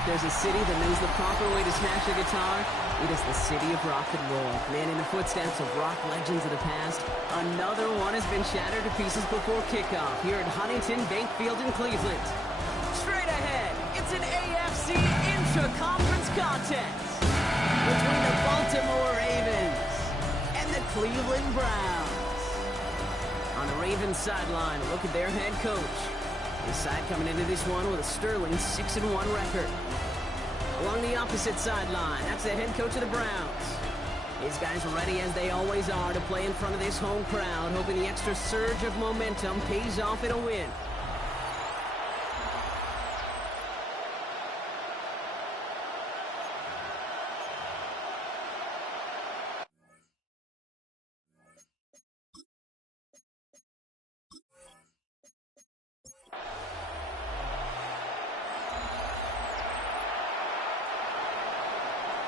if there's a city that knows the proper way to smash a guitar, it is the city of rock and roll. Man, in the footsteps of rock legends of the past, another one has been shattered to pieces before kickoff here at Huntington Bank Field in Cleveland. Straight ahead, it's an AFC intra-conference contest between the Baltimore Ravens and the Cleveland Browns. On the Ravens sideline, look at their head coach. His side coming into this one with a sterling 6-1 record. Along the opposite sideline, that's the head coach of the Browns. His guys are ready as they always are to play in front of this home crowd, hoping the extra surge of momentum pays off in a win.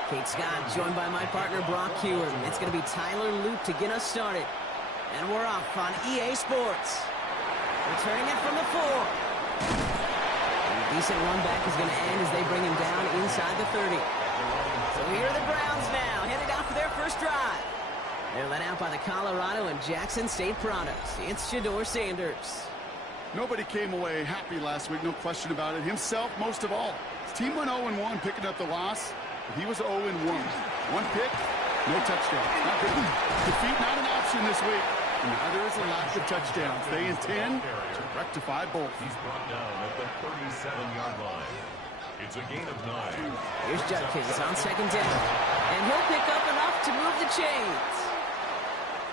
Kate Scott, joined by my partner Brock Hewer. It's going to be Tyler Luke to get us started. And we're off on EA Sports. Returning it from the 4. And a decent run back is going to end as they bring him down inside the 30. So here are the Browns now, headed out for their first drive. They're led out by the Colorado and Jackson State products. It's Shedeur Sanders. Nobody came away happy last week, no question about it. Himself, most of all. His team went 0-1, picking up the loss. But he was 0-1. One pick, no touchdowns. Not good. Defeat not an option this week. And neither is a lack of touchdowns. They intend to rectify both. He's brought down at the 37-yard line. It's a gain of 9. Here's Judkins on second down. And he'll pick up enough to move the chains.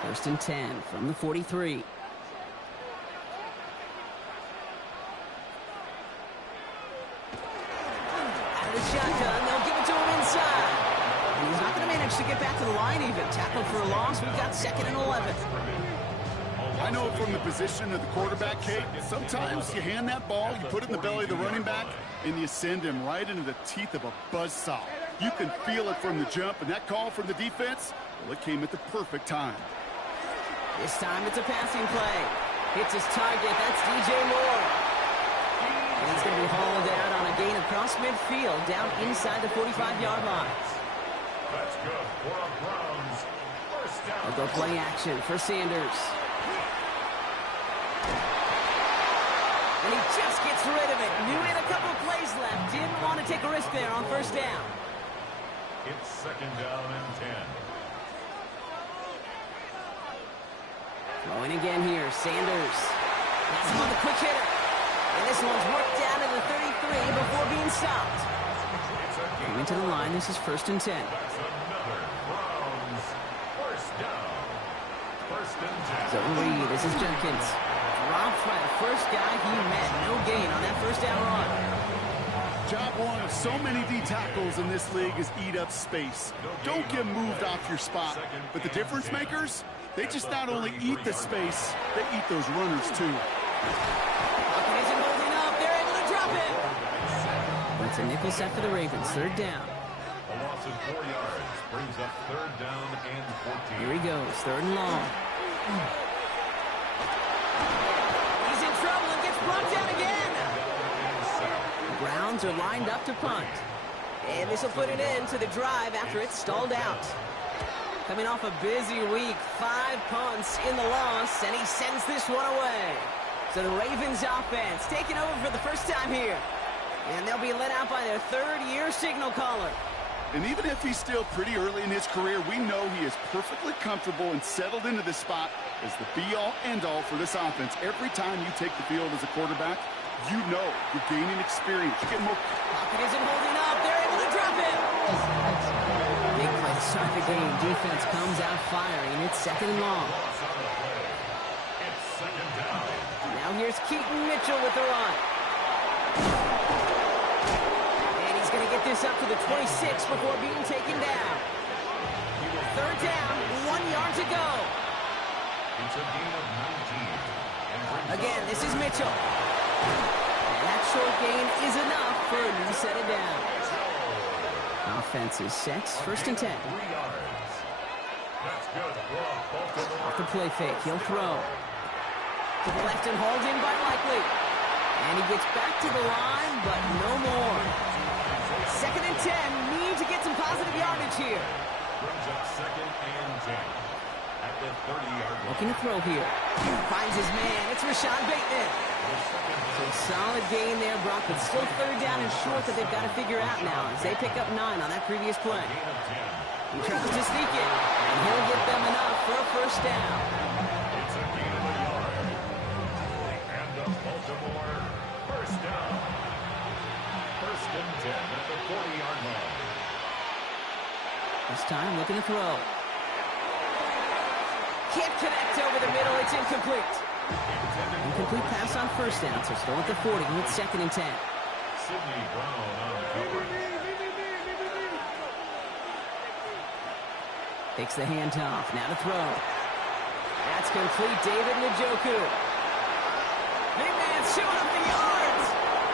First and 10 from the 43. Out of the shotgun, they'll give it to him inside. And he's not going to manage to get back to the line even. Tackled for a loss. We've got 2nd and 11. I know from the position of the quarterback, Kate, sometimes you hand that ball, you put it in the belly of the running back, and you send him right into the teeth of a buzzsaw. You can feel it from the jump, and that call from the defense, well, it came at the perfect time. This time it's a passing play. Hits his target. That's DJ Moore. And he's going to be hauled out on a gain across midfield, down inside the 45-yard line. That's good for a Browns. First down. They'll go play action for Sanders. And he just gets rid of it. Knew he had a couple of plays left. Didn't want to take a risk there on first down. It's 2nd down and 10. Throwing again here, Sanders. That's him with a quick hitter. And this one's worked down to the 33 before being stopped. Coming to the line, this is 1st and 10. That's another Browns. First down. 1st and 10. Zone read, this is Jenkins. Dropped by the first guy he met. No gain on that first down run. Job one of so many D tackles in this league is eat up space. Don't get moved off your spot. But the difference makers, they just not only eat the space, they eat those runners too. Bucket isn't holding up. They're able to drop it. It's a nickel set for the Ravens. 3rd down. A loss of 4 yards brings up 3rd down and 14. Here he goes. 3rd and long. He's in trouble and gets brought down again. The Browns are lined up to punt. And this will put an end to the drive after it's stalled out. Coming off a busy week, 5 punts in the loss, and he sends this one away. So the Ravens offense taking over for the first time here. And they'll be led out by their 3rd-year signal caller. And even if he's still pretty early in his career, we know he is perfectly comfortable and settled into this spot as the be-all, end-all for this offense. Every time you take the field as a quarterback, you know you're gaining experience. You're getting more... Pocket isn't holding up. They're able to drop it. Big play to start the game. Defense comes out firing. It's 2nd and long. It's 2nd down. Now here's Keaton Mitchell with the run. And he's going to get this up to the 26 before being taken down. 3rd down, 1 yard to go. It's a gain of 19. Again, this is Mitchell. And that short gain is enough for a new set of downs. Offense is set. 1st and 10. 3 yards. That's good for a Baltimore. Off the play fake, he'll throw. To the left and hauled in by Likely. And he gets back to the line, but no more. Second and 10. Need to get some positive yardage here. Brings up second and 10 at the 30-yard line. Looking to throw here. Finds his man. It's Rashad Bateman. So solid gain there, Brock, but still third down and short that they've got to figure out now as they pick up 9 on that previous play. Gain of 10. He tries to sneak it, and he'll get them enough for a first down. It's a gain of a yard. And the Baltimore first down. First and 10 at the 40-yard line. This time looking to throw. Can't connect over the middle. It's incomplete. Incomplete pass on first down, so still at the 40 with second and 10. Sidney Brown on the cover. Takes the handoff. Now to throw. That's complete. David Njoku. Big man showing up the yards.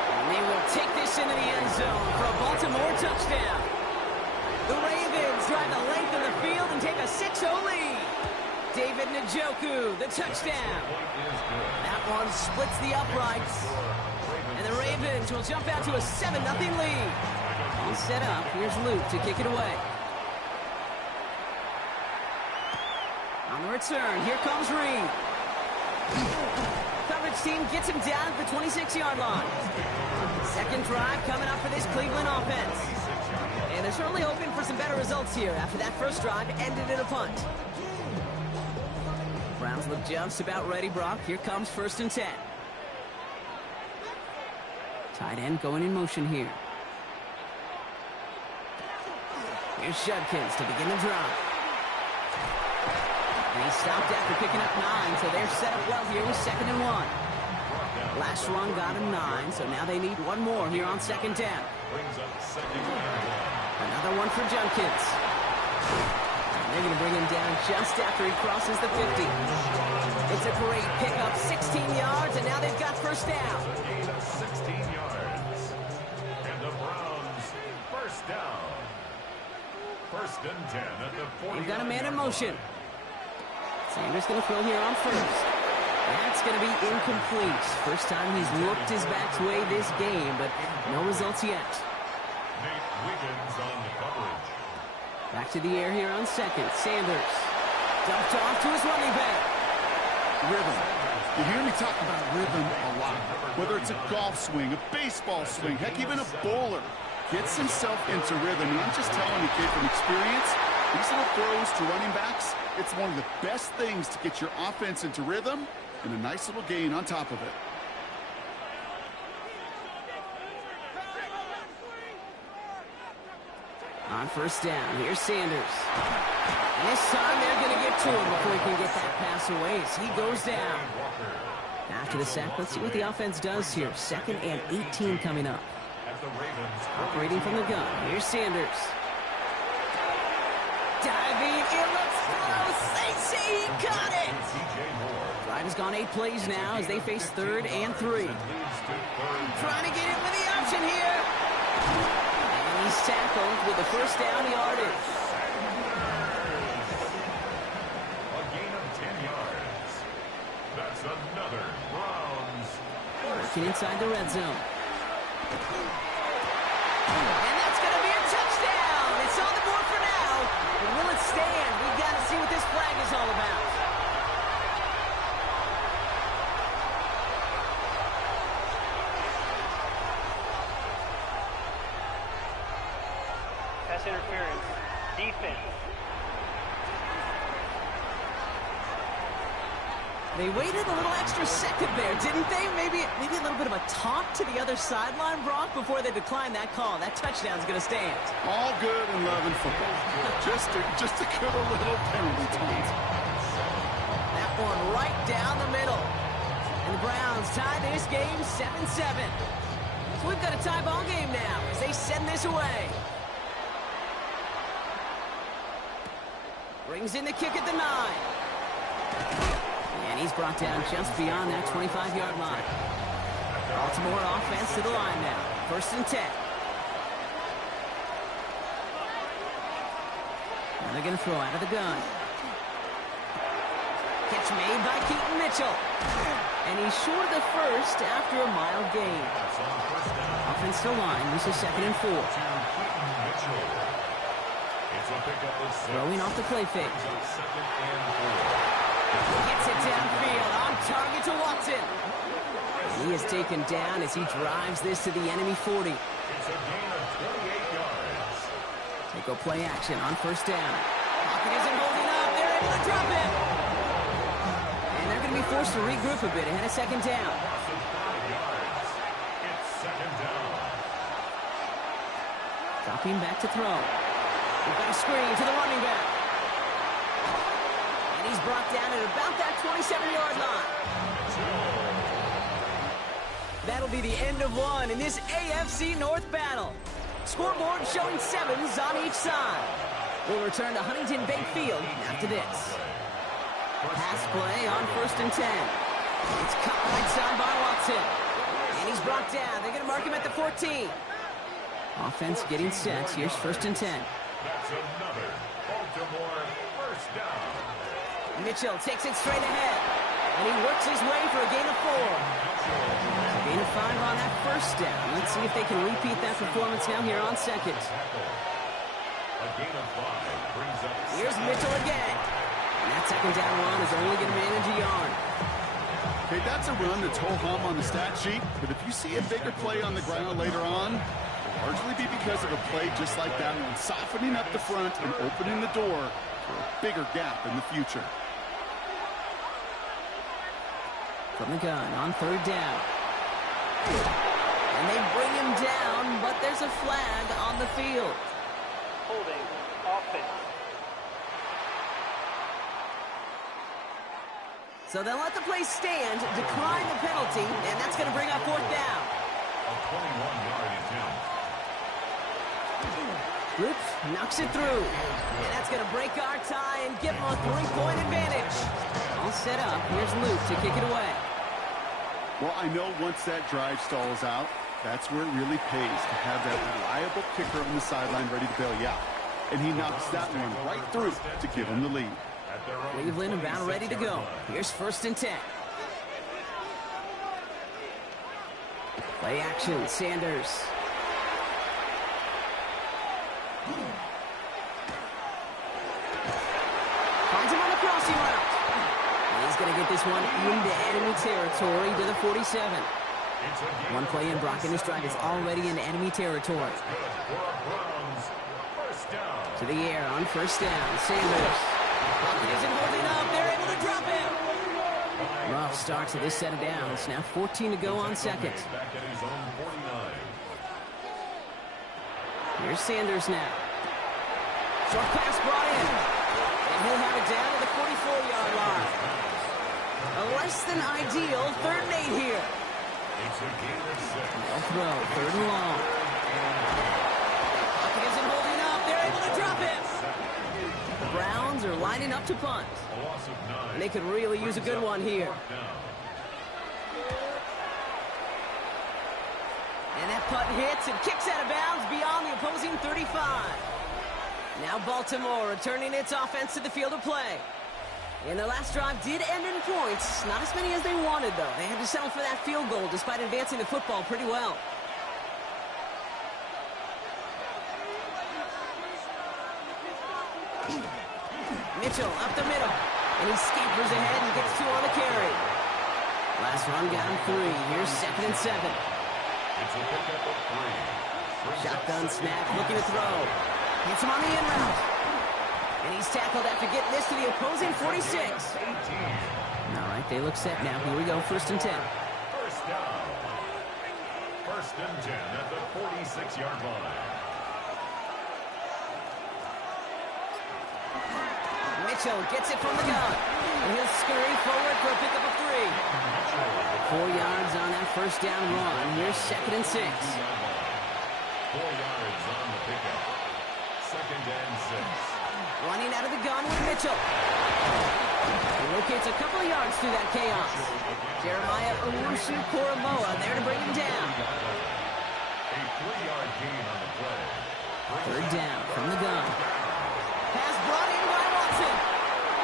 And they will take this into the end zone for a Baltimore touchdown. The Ravens drive the length of the field and take a 6-0 lead. David Njoku, the touchdown. That one splits the uprights. And the Ravens will jump out to a 7-0 lead. All set up. Here's Luke to kick it away. On the return, here comes Reed. Coverage team gets him down at the 26-yard line. Second drive coming up for this Cleveland offense. And they're certainly hoping for some better results here after that first drive ended in a punt. Browns look just about ready, Brock. Here comes first and 10. Tight end going in motion here. Here's Judkins to begin the drive. And he stopped after picking up 9, so they're set up well here with second and 1. Last run got him 9, so now they need one more here on second down. Another one for Judkins. They're going to bring him down just after he crosses the 50. It's a great pickup, 16 yards, and now they've got first down. Gain of 16 yards. And the Browns first down. First and 10 at the 40. They've got a man in motion. Sanders going to throw here on first. That's going to be incomplete. First time he's looked his back's way this game, but no results yet. Nate Wiggins on the coverage. Back to the air here on second. Sanders dumped off to his running back. Rhythm. You hear me talk about rhythm a lot. Whether it's a golf swing, a baseball swing, heck, even a bowler. Gets himself into rhythm. And I'm just telling you, kid, from experience, these little throws to running backs, it's one of the best things to get your offense into rhythm and a nice little gain on top of it. On first down, here's Sanders. And this time they're going to get to him before he can get that pass away as he goes down. After the sack, let's see what the offense does here. Second and 18 coming up. Operating from the gun, here's Sanders. Diving in, let's throw. They say he got it. Drive has gone 8 plays now as they face third and 3. Trying to get it with the option here. He's tackled with the first down yardage. A gain of 10 yards. That's another Browns. Working inside the red zone. And that's going to be a touchdown. It's on the board for now. But will it stand? We've got to see what this flag is all about. Interference. Defense. They waited a little extra second there, didn't they? Maybe a little bit of a talk to the other sideline, Brock, before they declined that call. That touchdown's going to stand. All good and love and football. just a good little penalty taunt. That one right down the middle. And the Browns tie this game 7-7. So we've got a tie ball game now as they send this away. Brings in the kick at the 9. And he's brought down just beyond that 25-yard line. Baltimore offense to the line now. First and 10. Now they're going to throw out of the gun. Catch made by Keaton Mitchell. And he's short of the first after a mild gain. Offense to line. This is second and 4. Mitchell. It's a pickup of 6. Throwing off the play fake. Second and 4. Gets it downfield, on target to Watson. And he is taken down as he drives this to the enemy 40. It's a gain of 28 yards. They go play action on first down. Pocket isn't holding up. They're able to drop him. And they're going to be forced to regroup a bit ahead of second down. Loss of 5 yards. It's second down. Dropping back to throw. We've got a screen to the running back. And he's brought down at about that 27-yard line. That'll be the end of one in this AFC North battle. Scoreboard showing 7s on each side. We'll return to Huntington Bank Field after this. Pass play on first and 10. It's caught right side by Watson. And he's brought down. They're going to mark him at the 14. Offense getting set. Here's first and 10. That's another Baltimore first down. Mitchell takes it straight ahead. And he works his way for a gain of 4. A gain of 5 on that first down. Let's see if they can repeat that performance now here on second. A gain of 5 brings up. Here's Mitchell again. And that second down run is only going to manage a yard. Okay, that's a run that's ho-hum on the stat sheet, but if you see a bigger play on the ground later on, it'll largely be because of a play just like that one, softening up the front and opening the door for a bigger gap in the future. From the gun on third down. And they bring him down, but there's a flag on the field. Holding. Offense. So they'll let the play stand, decline the penalty, and that's going to bring up fourth down. A 21-yard attempt. Loops knocks it through. And that's going to break our tie and give them a 3-point advantage. All set up. Here's Luke to kick it away. Well, I know once that drive stalls out, that's where it really pays to have that reliable kicker on the sideline ready to bail you out. And he knocks that one right through to give him the lead. Cleveland about ready to go. Here's first and 10. Play action, Sanders. Finds him on the crossing route. And he's going to get this one into enemy territory to the 47. One play in, Brock, and his drive is already in enemy territory. To the air on first down, Sanders. Pocket isn't holding up. They're able to drop him. Rough start to this set of downs. Now 14 to go on second. Here's Sanders now. Short pass brought in. And he'll have it down to the 44-yard line. A less than ideal 3rd and 8 here. They'll throw 3rd and long. Pocket isn't holding up. They're able to drop him. The Browns are lining up to punt. And they could really use a good one here. And that punt hits and kicks out of bounds beyond the opposing 35. Now Baltimore returning its offense to the field of play. And their last drive did end in points. Not as many as they wanted, though. They had to settle for that field goal despite advancing the football pretty well. Mitchell up the middle. And he scampers ahead and gets 2 on the carry. Last run got him 3. Here's 2nd and 7. Shotgun snap, looking to throw. Hits him on the in route. And he's tackled after getting this to the opposing 46. All right, they look set now. Here we go, 1st and 10. First down. 1st and 10 at the 46-yard line. Mitchell gets it from the gun. And he'll scurry forward for a pickup of 3. 4 yards on that first down run. Here's 2nd and 6. 4 yards on the pickup. 2nd and 6. Running out of the gun with Mitchell. He locates a couple of yards through that chaos. Jeremiah Owusu-Koramoah there to bring him down. A 3-yard gain on the play. 3rd down from the gun. Pass brought in by Watson.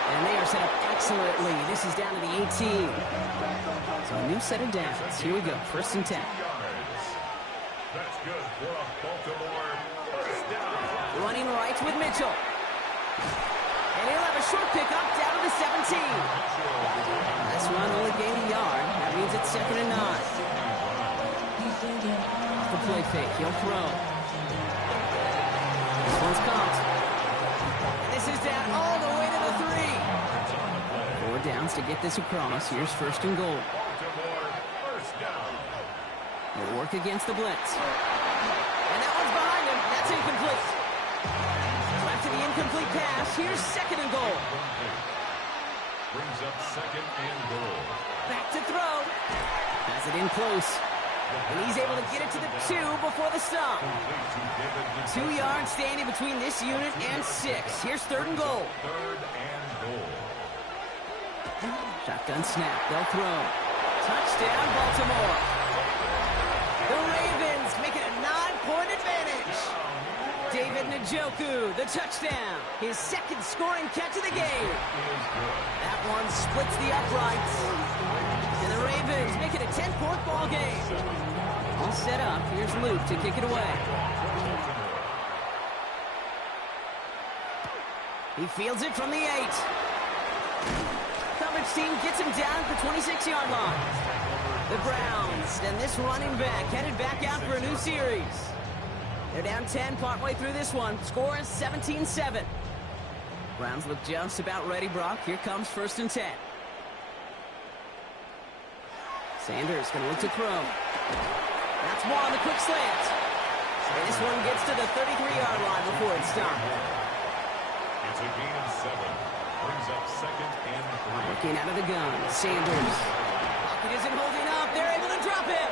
And they are set up excellently. This is down to the 18. So a new set of downs. Here we go. 1st and 10. That's good for a Baltimore first Running right with Mitchell. And he'll have a short pickup down to the 17. This run only gained a yard. That means it's 2nd and 9. Off the play fake, he'll throw. This one's caught. And this is down all the way to the 3. 4 downs to get this across. Here's 1st and goal. They'll work against the blitz. And that one's behind him. That's incomplete. Left to the incomplete pass. Here's 2nd and goal. Brings up 2nd and goal. Back to throw. Has it in close. And he's able to get it to the 2 before the stop. 2 yards standing between this unit and 6. Here's 3rd and goal. 3rd and goal. Shotgun snap. They'll throw. Touchdown, Baltimore. The Ravens make it a 9-point advantage. David Njoku, the touchdown. His 2nd scoring catch of the game. That one splits the uprights. And the Ravens make it a 10-point ball game. All set up. Here's Luke to kick it away. He fields it from the 8. Coverage team gets him down at the 26-yard line. The Browns and this running back headed back out for a new series. They're down 10 partway through this one. Score is 17-7. Browns look just about ready, Brock. Here comes 1st and 10. Sanders going to look to throw. That's one on the quick slant. And this one gets to the 33-yard line before it's stopped. It's a gain of 7. Brings up 2nd and 3. Looking out of the gun. Sanders. It isn't holding up. They're able to drop him.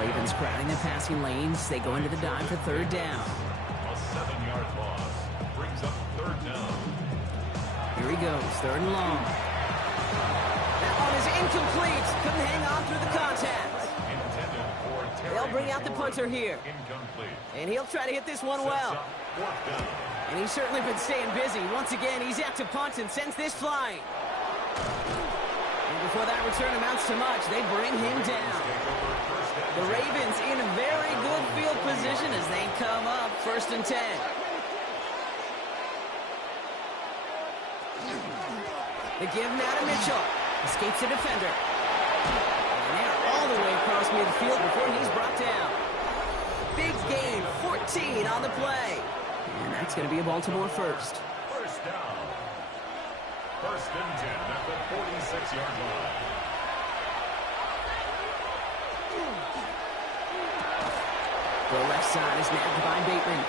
Ravens crowding the passing lanes. They go into the dive for 3rd down. A 7-yard loss. Brings up 3rd down. Here he goes. 3rd and long. That one is incomplete. Couldn't hang on through the contact. Intended for Terry. They'll bring out the punter here. Incomplete. And he'll try to hit this one well. 4th down. And he's certainly been staying busy. Once again, he's out to punt and sends this flying. And before that return amounts to much, they bring him down. The Ravens in very good field position as they come up 1st and 10. The give now to Mitchell. Escapes the defender. And they're all the way across midfield before he's brought down. Big gain, 14 on the play. And that's going to be a Baltimore first. 1st down. 1st and 10 at the 46-yard line. The left side is nabbed by Bateman.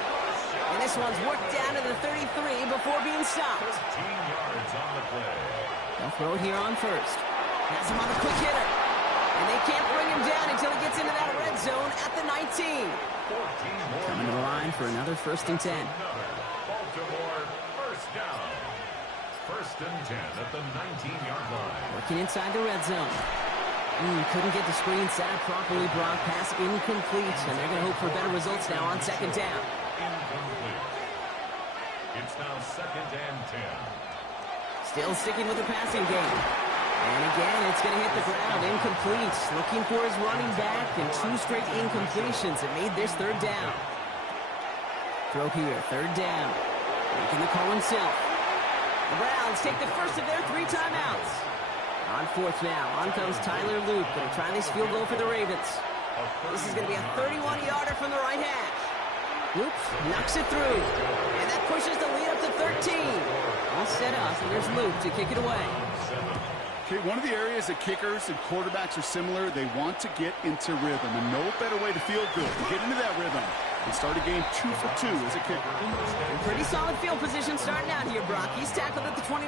And this one's worked down to the 33 before being stopped. 13 yards on the play. They'll throw it here on 1st. Has him on the quick hitter. And they can't bring him down until he gets into that red zone at the 19. 14 more. Coming to the line for another 1st and 10. Baltimore 1st down. 1st and 10 at the 19-yard line. Working inside the red zone. Couldn't get the screen set up properly. Brock pass incomplete. And they're going to hope for better results now on 2nd down. Incomplete. It's now 2nd and 10. Still sticking with the passing game. And again, it's going to hit the ground. Incomplete. Looking for his running back. And 2 straight incompletions that made this 3rd down. Throw here. 3rd down. Making the call himself. The Browns take the first of their 3 timeouts. On 4th now, on comes Tyler Luke. Going to try this field goal for the Ravens. This is going to be a 31-yarder from the right hash. Luke knocks it through. And that pushes the lead up to 13. All set up, and there's Luke to kick it away. Okay, one of the areas that kickers and quarterbacks are similar, they want to get into rhythm. And no better way to feel good to get into that rhythm and start a game 2 for 2 as a kicker. And pretty solid field position starting out here, Brock. He's tackled at the 29.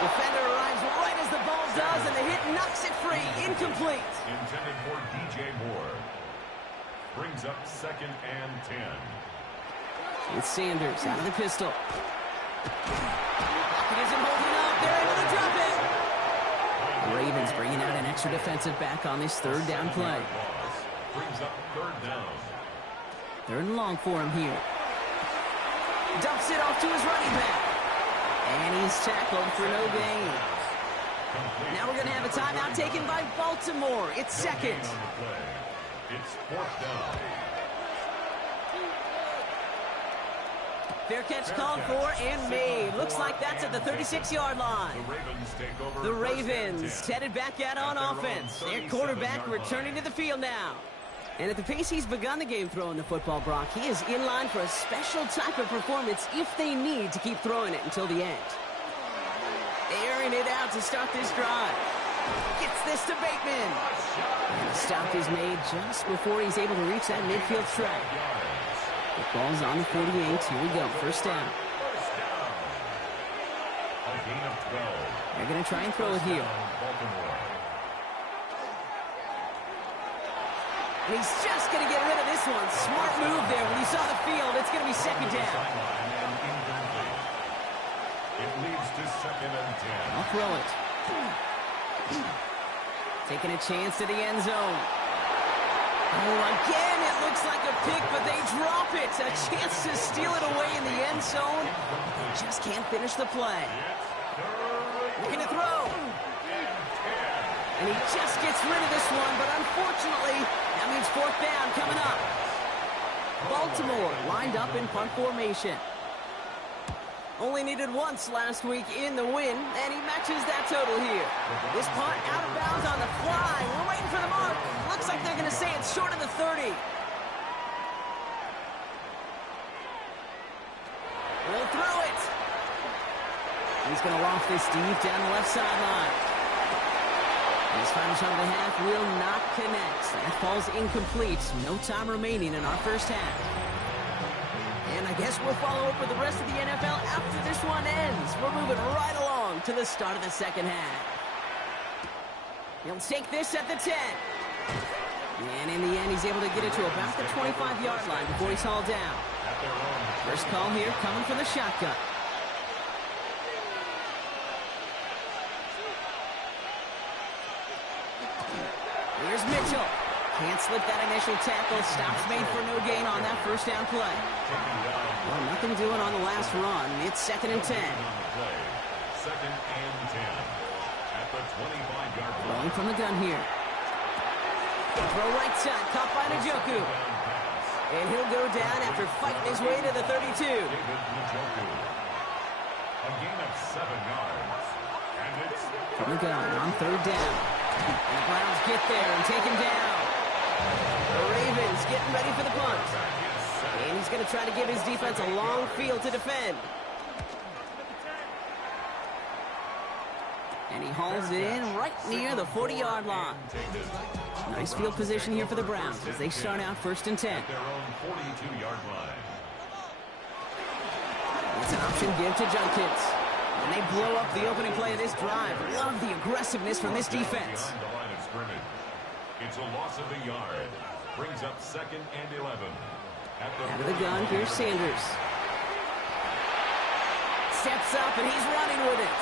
Defender arrives right as the ball does, and the hit knocks it free. Incomplete. Intended for DJ Moore. Brings up 2nd and 10. It's Sanders out of the pistol. It isn't holding up. They're able to drop it. The Ravens bringing out an extra defensive back on this 3rd down play. Brings up 3rd down. 3rd and long for him here. Dumps it off to his running back. And he's tackled for no gain. Now we're going to have a timeout taken by Baltimore. It's second. It's fourth down. Fair catch called for and made. Looks like that's at the 36-yard line. The Ravens take over. The Ravens headed back out on offense. Their quarterback returning to the field now. And at the pace he's begun the game throwing the football, Brock, he is in line for a special type of performance if they need to keep throwing it until the end. Airing it out to start this drive. Gets this to Bateman. And the stop is made just before he's able to reach that midfield strike. The ball's on the 48. Here we go. First down. A gain of 12. They're going to try and throw it here. And he's just going to get rid of this one. Smart move there. When you saw the field, it's going to be second down. It leads to second and 10. I'll throw it. Taking a chance to the end zone. Oh, again, it looks like a pick, but they drop it. A chance to steal it away in the end zone. They just can't finish the play. Looking to throw. And he just gets rid of this one, but unfortunately, that means fourth down coming up. Baltimore lined up in punt formation. Only needed once last week in the win, and he matches that total here. This punt out of bounds on the fly. We're waiting for the mark. Looks like they're going to say it's short of the 30. He'll throw it. He's going to loft this deep down the left sideline. His final shot of the half will not connect. That falls incomplete. No time remaining in our first half. And I guess we'll follow up with the rest of the NFL after this one ends. We're moving right along to the start of the second half. He'll take this at the 10. And in the end, he's able to get it to about the 25-yard line before he's hauled down. First call here coming from the shotgun. Here's Mitchell. Can't slip that initial tackle. Stops made for no gain on that first down play. Well, nothing doing on the last run. It's second and 10. Second and 10. At the 25-yard line. Rolling from the gun here. Throw right side. Caught by Njoku. And he'll go down after fighting his way to the 32. A gain of 7 yards. And it's From the gun on third down. And the Browns get there and take him down. The Ravens getting ready for the punt. And he's going to try to give his defense a long field to defend. And he hauls it in right near the 40-yard line. Nice field position here for the Browns as they start out first and 10. their own 42-yard line. It's an option give to Junkins. And they blow up the opening play of this drive. Love the aggressiveness from this defense. Beyond the line of scrimmage. It's a loss of a yard. Brings up second and 11. Out of the gun, here's Sanders. Steps up, and he's running with it.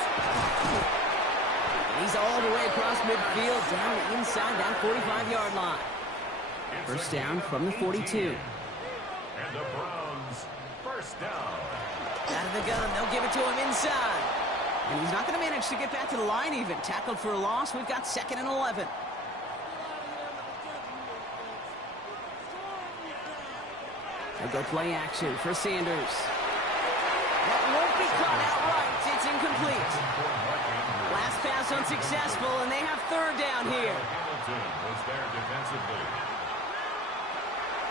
And he's all the way across midfield, down inside that 45-yard line. First down from the 42. And the Browns, first down. Out of the gun, they'll give it to him inside. And he's not going to manage to get back to the line even. Tackled for a loss. We've got second and 11. They'll go play action for Sanders. That won't be caught outright. It's incomplete. Last pass unsuccessful, and they have third down here. Hamilton was there defensively.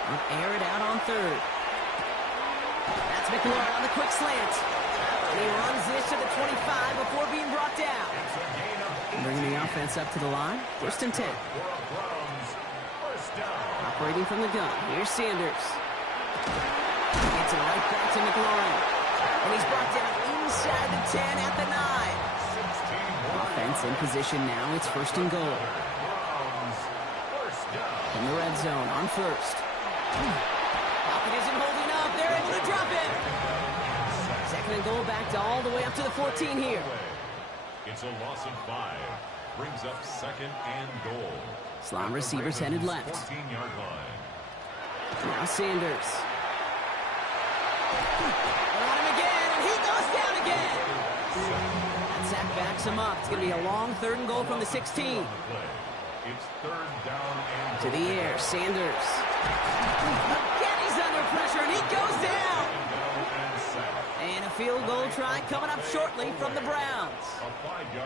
They'll air it out on third. That's McLaurin on the quick slant. And he runs this to the 25 before being brought down. Bringing the offense up to the line. First and 10. Operating from the gun. Here's Sanders. Gets it right back to McLaurin. And he's brought down inside the 10 at the 9. Offense in position now. It's first and goal. In the red zone on first. Pocket isn't holding up. They're able to drop it. Second and goal back to all the way up to the 14 here. It's a loss of 5. Brings up second and goal. Slot receivers headed left. 14-yard line. Now Sanders. They're on him again, and he goes down again. That's sack backs him up. It's going to be a long 3rd and goal from the 16. It's 3rd down and To the air, Sanders. Again, he's under pressure, and he goes down. And a field goal try coming up shortly from the Browns.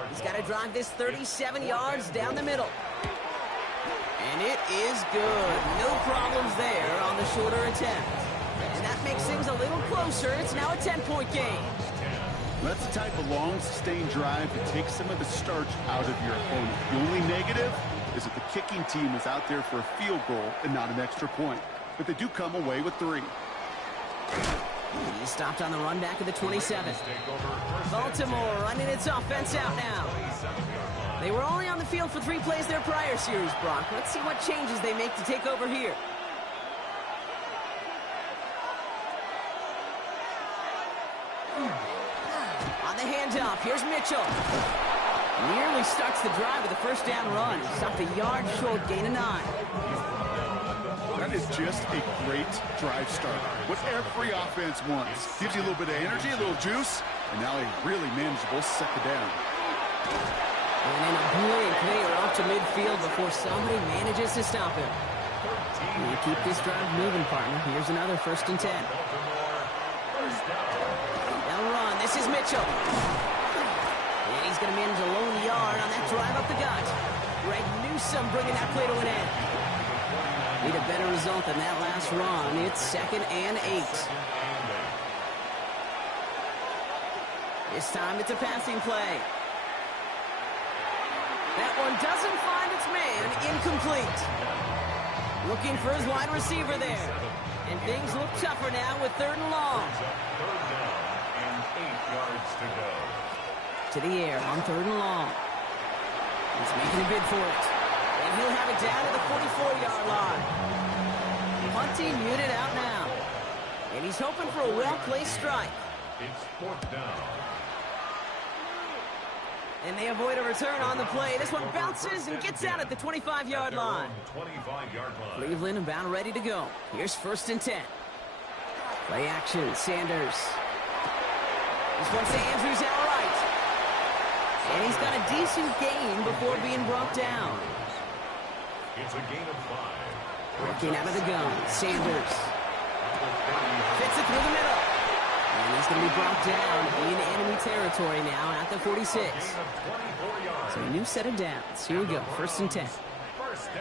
He's got to drive this 37 yards down the middle. And it is good. No problems there on the shorter attempt. And that makes things a little closer. It's now a 10-point game. That's the type of long, sustained drive that takes some of the starch out of your opponent. The only negative is that the kicking team is out there for a field goal and not an extra point. But they do come away with 3. He stopped on the run back at the 27. Baltimore running its offense out now. They were only on the field for 3 plays their prior series, Brock. Let's see what changes they make to take over here. On the handoff, here's Mitchell. Nearly starts the drive with a 1st down run. Stopped a yard short, gain of 9. That is just a great drive start. What every offense wants. Gives you a little bit of energy, a little juice, and now a really manageable 2nd down. And in a blink, they are up to midfield before somebody manages to stop him. You keep this drive moving, partner. Here's another 1st and 10. They'll run. This is Mitchell. And he's going to manage a lone yard on that drive up the gut. Greg Newsome bringing that play to an end. Need a better result than that last run. It's 2nd and 8. This time it's a passing play. That one doesn't find its man. Incomplete. Looking for his wide receiver there. And things look tougher now with 3rd and long. 3rd down and 8 yards to go. To the air on 3rd and long. He's making a bid for it. And he'll have it down to the 44-yard line. Punting muted out now. And he's hoping for a well-placed strike. It's 4th down. And they avoid a return on the play. This one bounces and gets out at the 25-yard line. 25-yard line. Cleveland about ready to go. Here's 1st and 10. Play action, Sanders. This one's to Andrews outright. And he's got a decent gain before being brought down. It's a gain of 5. Working out of the gun, Sanders. Fits it through the middle. And he's going to be brought down in enemy territory now at the 46. So a new set of downs. Here we go, 1st and 10.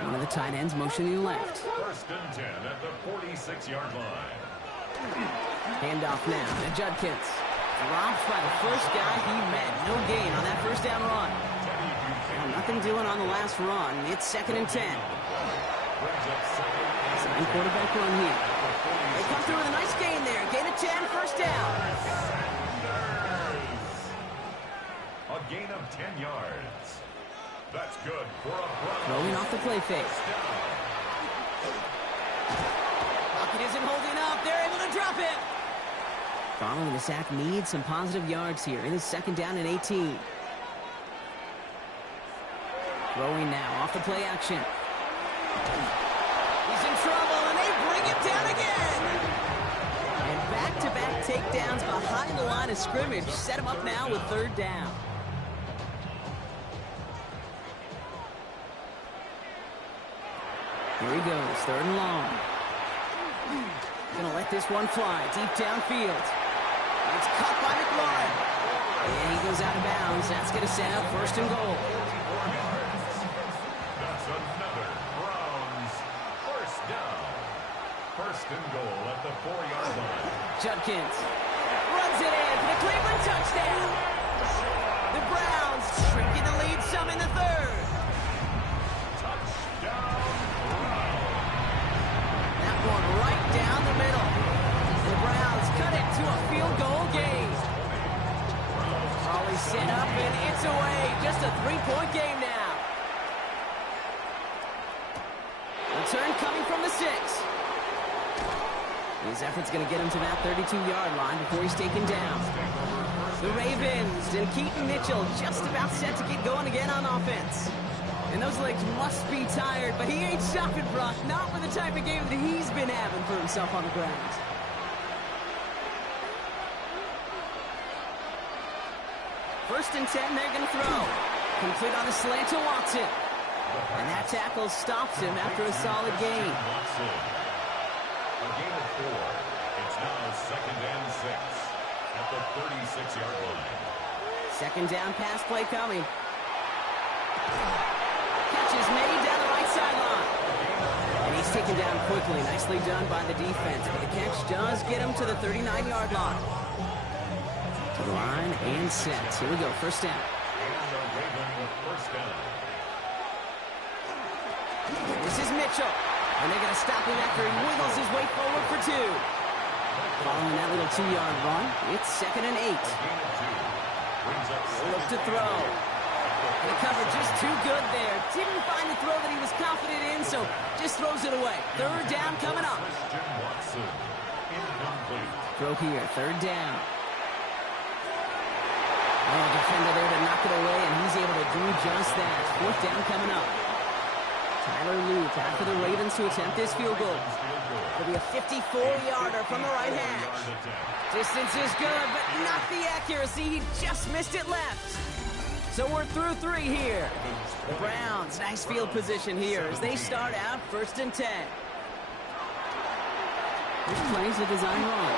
One of the tight ends motioning left. 1st and 10 at the 46-yard line. Handoff now to Judkins. Dropped by the first guy he met. No gain on that 1st down run. Well, nothing doing on the last run. It's 2nd and 10. Sign quarterback run here. They come through with a nice gain there. Gain of 10, 1st down. A gain of 10 yards. That's good for a Brown. Rolling off the play fake. Pocket isn't holding up. They're able to drop it. Following the sack needs some positive yards here. It is 2nd down and 18. Throwing now off the play action. He's in trouble, and they bring him down again. And back-to-back takedowns behind the line of scrimmage set him up now with 3rd down. Here he goes, 3rd and long. Gonna let this one fly deep downfield. It's caught by McLaurin. And he goes out of bounds. That's gonna set up 1st and goal. That's another Browns 1st down. 1st and goal at the 4-yard line. Judkins runs it in for the Cleveland touchdown. The Browns shrinking the lead some in the 3rd. Touchdown, Browns. That one right down the middle. The Browns cut it to a field goal game. Raleigh set up and it's away. Just a 3-point game now. Return coming from the 6. His effort's going to get him to that 32-yard line before he's taken down. The Ravens and Keaton Mitchell just about set to get going again on offense. And those legs must be tired, but he ain't stopping, Brock. Not with the type of game that he's been having for himself on the ground. First and 10, they're going to throw. Complete on a slant to Watson. And that tackle stops him after a solid gain. A gain of 4. It's now 2nd and 6 at the 36-yard line. Second down pass play coming. Catch is made down the right sideline. And he's taken down quickly. Nicely done by the defense. But the catch does get him to the 39-yard line. To the line and set. Here we go. First down. And the Raven with first down. This is Mitchell. And they're going to stop him after he wiggles his way forward for 2. Following that little 2-yard run, it's 2nd and 8. Gain of 2. Brings up Look to throw. The cover just too good there. Didn't find the throw that he was confident in, so just throws it away. Third down coming up. Christian Watson. Incomplete. Throw here, third down. Oh, defender there to knock it away, and he's able to do just that. Fourth down coming up. Tyler Luke after the Ravens to attempt this field goal. It'll be a 54-yarder from the right hash. Distance is good, but not the accuracy. He just missed it left. So we're through 3 here. The Browns, nice field position here as they start out 1st and 10. This play's a design run.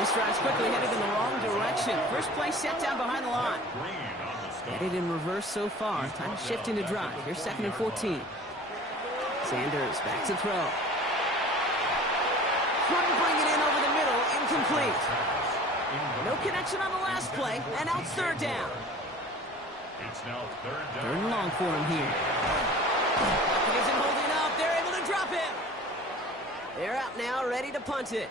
This drive's quickly headed in the wrong direction. First play set down behind the line. Headed in reverse so far. Time to shift into drive. Here's 2nd and 14. Sanders back to throw. Couldn't bring it in over the middle. Incomplete. No connection on the last play, and now it's 3rd down. It's now 3rd down. 3rd and long for him here. He isn't holding up. They're able to drop him. They're out now, ready to punt it.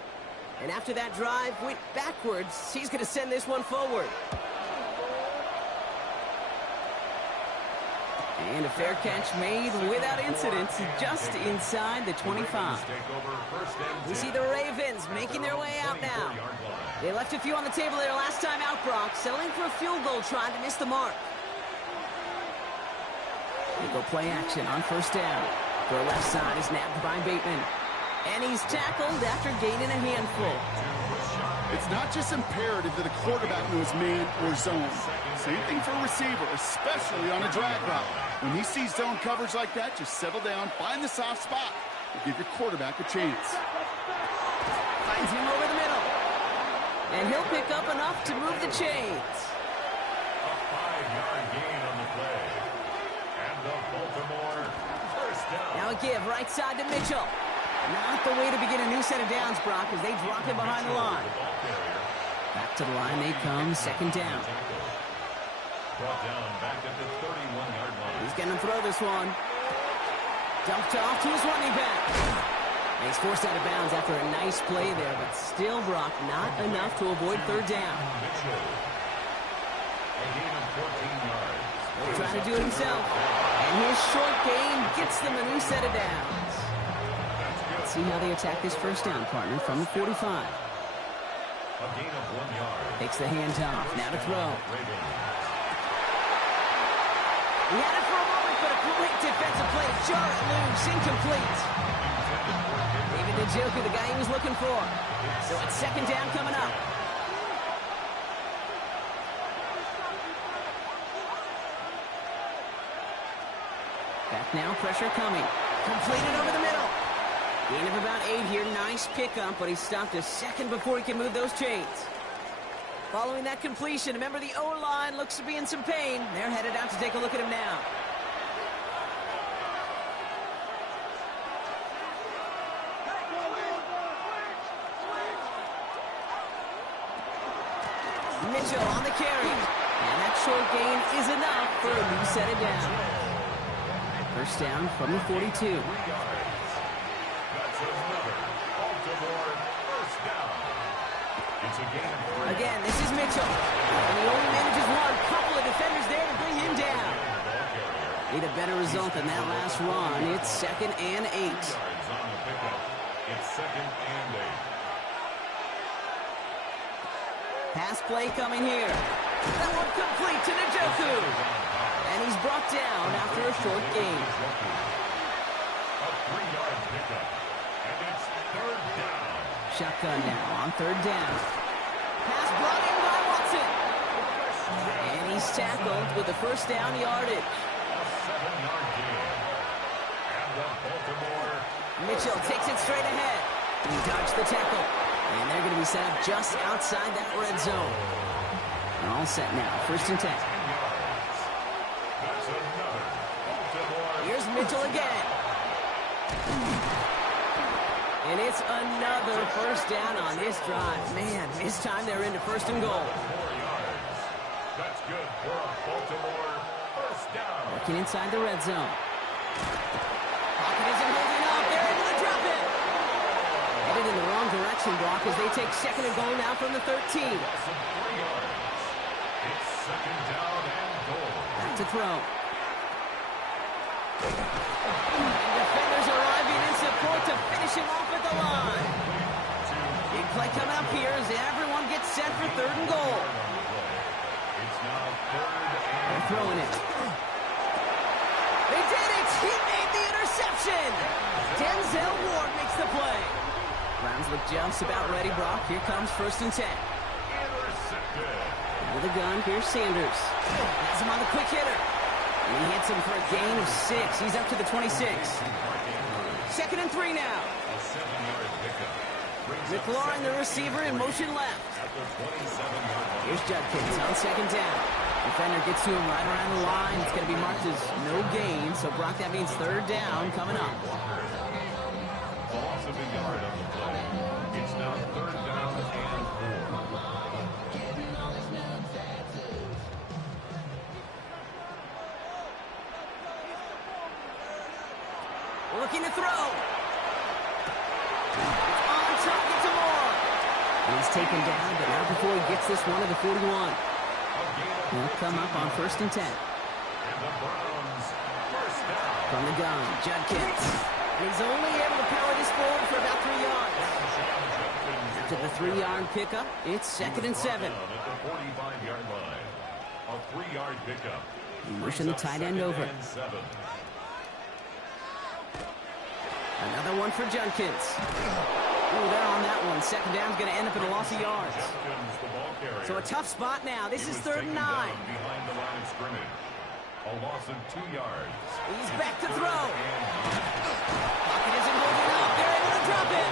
And after that drive went backwards, he's going to send this one forward. And a fair catch made without incident, just inside the 25. We see the Ravens making their way out now. They left a few on the table there last time out, Brock, settling for a field goal, trying to miss the mark. They go play action on first down. The left side is nabbed by Bateman. And he's tackled after gaining a handful. It's not just imperative that a quarterback knows man or zone. Same thing for a receiver, especially on a drag route. When he sees zone coverage like that, just settle down, find the soft spot, and give your quarterback a chance. Finds him over the middle. And he'll pick up enough to move the chains. A 5-yard gain on the play. And the Baltimore first down. Now a give right side to Mitchell. Not the way to begin a new set of downs, Brock, as they drop him behind the line. Back to the line they come, 2nd down. Brought down back at the 31-yard line. He's going to throw this one. Dumped off to his running back. And he's forced out of bounds after a nice play there, but still, Brock, not enough to avoid 3rd down. Mitchell. A gain of 14 yards. He'll try to do it himself. And his short gain gets them a new set of downs. Let's see how they attack this first down, partner, from the 45. A gain of 1 yard. Takes the handoff. Now to throw. Ravens. He had it for a moment, but a great defensive play. Jar it loose, incomplete. David Njoku, the guy he was looking for. So it's 2nd down coming up. Back now, pressure coming. Completed over the middle. Gain of about 8 here. Nice pickup, but he stopped a second before he can move those chains. Following that completion, remember the O-line looks to be in some pain. They're headed out to take a look at him now. Mitchell on the carry. And that short gain is enough for a new set of downs. First down from the 42. That's another Baltimore first down. It's a gain of 3. Again, this is Mitchell. And he only manages one. Couple of defenders there to bring him down. Need a better result than that last run. It's 2nd and 8. Yards on the pickup. It's 2nd and 8. Pass play coming here. That one complete to Njoku. And he's brought down after a short gain. A 3-yard pickup. And it's 3rd down. Shotgun now on 3rd down. Pass brought in by Watson. And he's tackled with the first down yardage. A 7-yard gain. And the Baltimore Mitchell takes it straight ahead. He dodged the tackle. And they're going to be set up just outside that red zone. All set now. First and 10. 10 yards. That's another Baltimore. Here's Mitchell again. And it's another first down on this drive. Man, this time they're into first and goal. 4 yards. That's good for a Baltimore first down. Working inside the red zone. Pocket isn't holding up. They're able to drop it. Headed in the wrong direction, Brock, as they take second and goal now from the 13. Loss of 3 yards. It's second down and goal. Back to throw. And defenders arriving in support to finish him off at the line. Big play coming up here as everyone gets set for third and goal. It's now third They're and throwing it. They did it! He made the interception! Denzel Ward makes the play. Browns look just about ready, Brock. Here comes first and 10. intercepted. With a gun, here's Sanders. Has him on the quick hitter. And he hits him for a gain of 6. He's up to the 26. Second and 3 now. A 7-yard pickup. Brings up McLaurin, the receiver, in motion left. at the 27-yard line. Here's Judkins on second down. Defender gets to him right around the line. It's going to be marked as no gain. So, Brock, that means third down coming up. A loss of a yard on the play. It's now third down and 4. Looking to throw. On target to Moore. He's taken down, but not before he gets this one to the 41. He'll come up on first and 10. And the Browns first down. From the gun, Judkins. And he's only able to power this forward for about 3 yards. To the 3-yard pickup, it's second and 7. Down at the 45-yard line. A 3-yard pickup. Motion the tight end over. And 7. Another one for Judkins. Ooh, they're on that one. Second down's going to end up in a loss of yards. Judkins, the ball carrier. So a tough spot now. This He is was third and taken 9. down behind the line of scrimmage. A loss of 2 yards. He's It's back to third throw. and Pocket isn't holding up. They're able to drop it.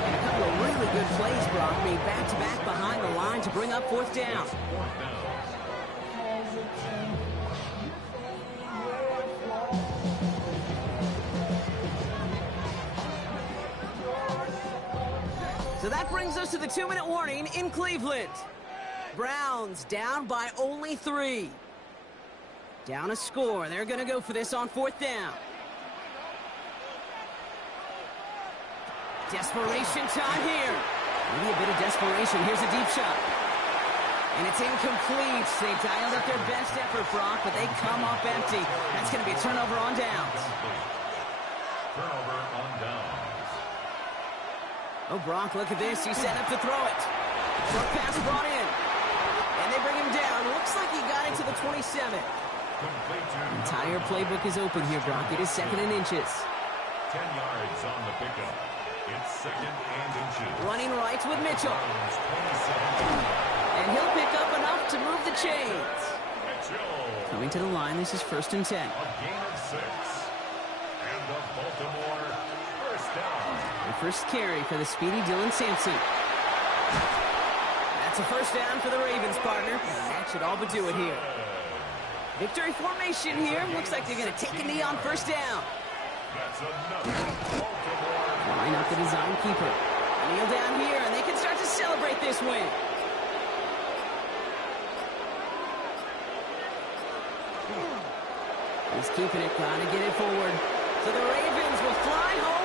And a couple of really good plays, Brock, made back-to-back behind the line to bring up fourth down. fourth down. So that brings us to the 2-minute warning in Cleveland. Browns down by only 3. Down a score. They're going to go for this on fourth down. Desperation time here. Maybe a bit of desperation. Here's a deep shot. And it's incomplete. They dialed up their best effort, Brock, but they come up empty. That's going to be a turnover on downs. Turnover on downs. Oh, Brock, look at this. He's set up to throw it. Short pass brought in. And they bring him down. Looks like he got it to the 27. Complete to Entire playbook is open here, Brock. It is second and inches. 10 yards on the pickup. It's second and inches. Running right with Mitchell. Browns 27. And he'll pick up enough to move the chains. Mitchell. Coming to the line, this is first and 10. A gain of 6. And the Baltimore first down. The first carry for the speedy Dylan Sampson. That's a first down for the Ravens, partner. That should all but do it here. Victory formation here. Looks like they're going to take a knee on first down. That's another Baltimore. Line up the design keeper. Kneel down here, and they can start to celebrate this win. He's keeping it, trying to get it forward. So the Ravens will fly home